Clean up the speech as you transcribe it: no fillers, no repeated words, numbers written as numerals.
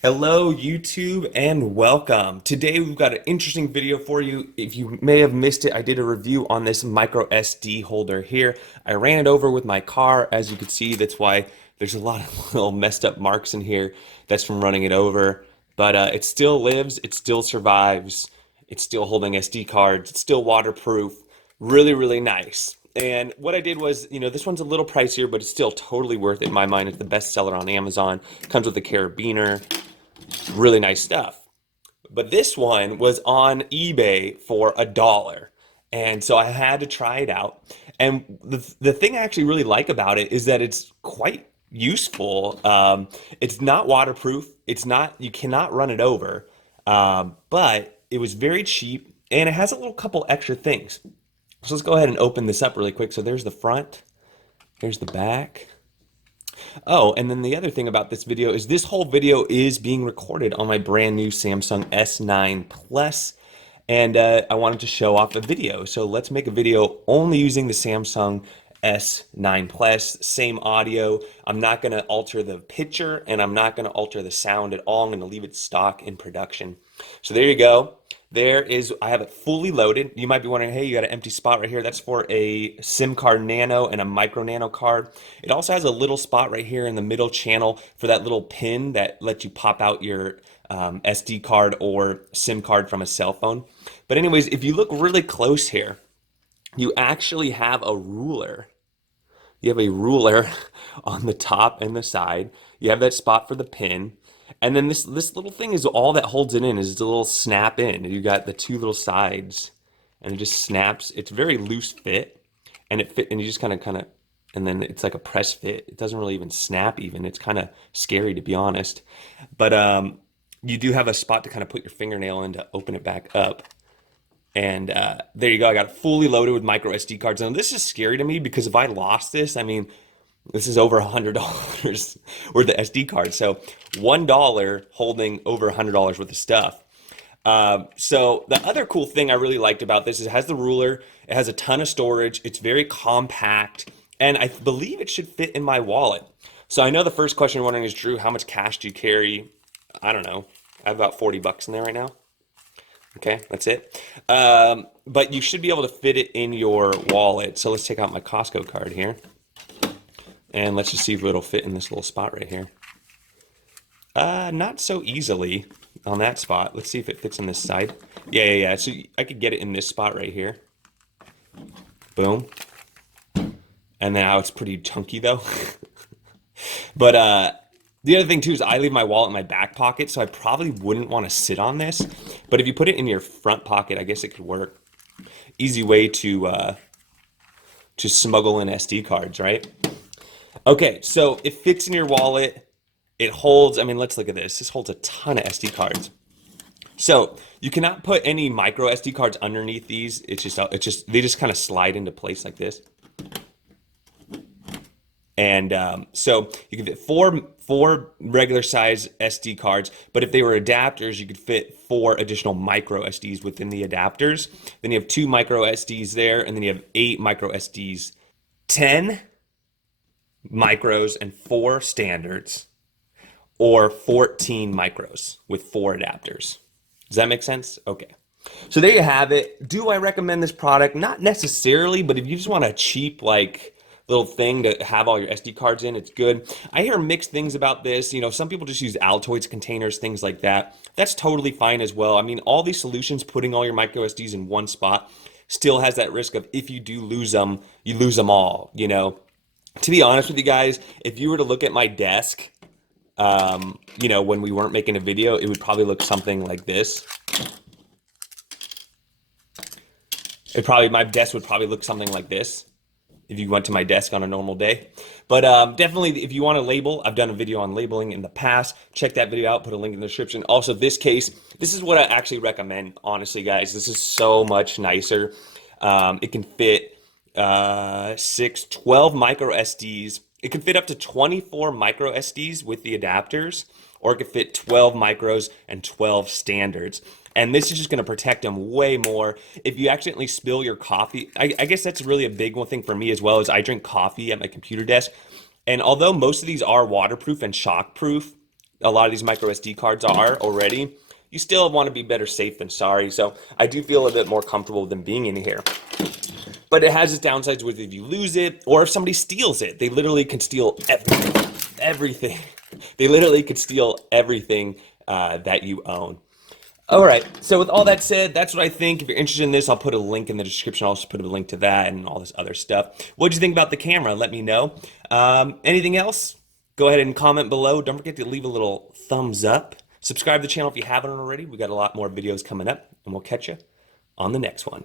Hello YouTube and welcome. Today we've got an interesting video for you. If you may have missed it, I did a review on this micro SD holder here. I ran it over with my car. As you can see, that's why there's a lot of little messed up marks in here. That's from running it over. But it still lives, it still survives. It's still holding SD cards, it's still waterproof. Really, really nice. And what I did was, this one's a little pricier, but it's still totally worth it in my mind. It's the best seller on Amazon. Comes with a carabiner. Really nice stuff. But this one was on eBay for $1. And so I had to try it out. And the thing I actually really like about it is that it's quite useful. It's not waterproof. It's not, you cannot run it over. But it was very cheap and it has a little couple extra things. So let's go ahead and open this up really quick. So there's the front, there's the back. Oh, and then the other thing about this video is this whole video is being recorded on my brand new Samsung S9 Plus, and I wanted to show off a video. So let's make a video only using the Samsung S9 Plus, same audio. I'm not going to alter the picture and I'm not going to alter the sound at all. I'm going to leave it stock in production. So there you go. There is, I have it fully loaded. You might be wondering, hey, you got an empty spot right here. That's for a SIM card nano and a micro nano card. It also has a little spot right here in the middle channel for that little pin that lets you pop out your SD card or SIM card from a cell phone. But anyways, if you look really close here, you actually have a ruler. You have a ruler on the top and the side. You have that spot for the pin. And then this little thing is all that holds it in is a little snap in. You got the two little sides and it just snaps. It's very loose fit and it fit and you just kind of and then it's like a press fit. It doesn't really even snap even. It's kind of scary to be honest. But you do have a spot to kind of put your fingernail in to open it back up. And there you go. I got it fully loaded with micro SD cards. And this is scary to me because if I lost this, I mean, this is over $100 worth of SD cards. So $1 holding over $100 worth of stuff. So the other cool thing I really liked about this is it has the ruler. It has a ton of storage. It's very compact. And I believe it should fit in my wallet. So I know the first question you're wondering is, Drew, how much cash do you carry? I don't know. I have about 40 bucks in there right now. Okay, that's it. But you should be able to fit it in your wallet. So let's take out my Costco card here. And let's just see if it'll fit in this little spot right here. Not so easily on that spot. Let's see if it fits on this side. Yeah. So I could get it in this spot right here. Boom. And now it's pretty chunky though. But the other thing too is I leave my wallet in my back pocket, so I probably wouldn't want to sit on this. But if you put it in your front pocket, I guess it could work. Easy way to smuggle in SD cards, right? Okay, so it fits in your wallet. It holds, I mean, let's look at this. This holds a ton of SD cards. So you cannot put any micro SD cards underneath these. They just kind of slide into place like this. And so you can fit four regular size SD cards, but if they were adapters, you could fit 4 additional micro SDs within the adapters. Then you have 2 micro SDs there, and then you have 8 micro SDs, 10 micros and 4 standards, or 14 micros with 4 adapters. Does that make sense? Okay. So there you have it. Do I recommend this product? Not necessarily, but if you just want a cheap, like, little thing to have all your SD cards in, it's good. I hear mixed things about this. Some people just use Altoids containers, things like that. That's totally fine as well. I mean, all these solutions, putting all your micro SDs in one spot, still has that risk of if you do lose them, you lose them all, To be honest with you guys, if you were to look at my desk, when we weren't making a video, it would probably look something like this. My desk would probably look something like this if you went to my desk on a normal day. But definitely, if you want to label, I've done a video on labeling in the past. Check that video out, put a link in the description. Also, this case, this is what I actually recommend, honestly, guys. This is so much nicer. It can fit 12 micro SDs. It can fit up to 24 micro SDs with the adapters, or it could fit 12 micros and 12 standards. And this is just going to protect them way more. If you accidentally spill your coffee, I guess that's really a big one thing for me as well, is I drink coffee at my computer desk. And although most of these are waterproof and shockproof, a lot of these micro SD cards are already, you still want to be better safe than sorry. So I do feel a bit more comfortable with them being in here. But it has its downsides with if you lose it or if somebody steals it. They literally can steal everything. They literally could steal everything that you own. All right, so with all that said, that's what I think. If you're interested in this, I'll put a link in the description. I'll also put a link to that and all this other stuff. What did you think about the camera? Let me know. Anything else? Go ahead and comment below. Don't forget to leave a little thumbs up. Subscribe to the channel if you haven't already. We got a lot more videos coming up, and we'll catch you on the next one.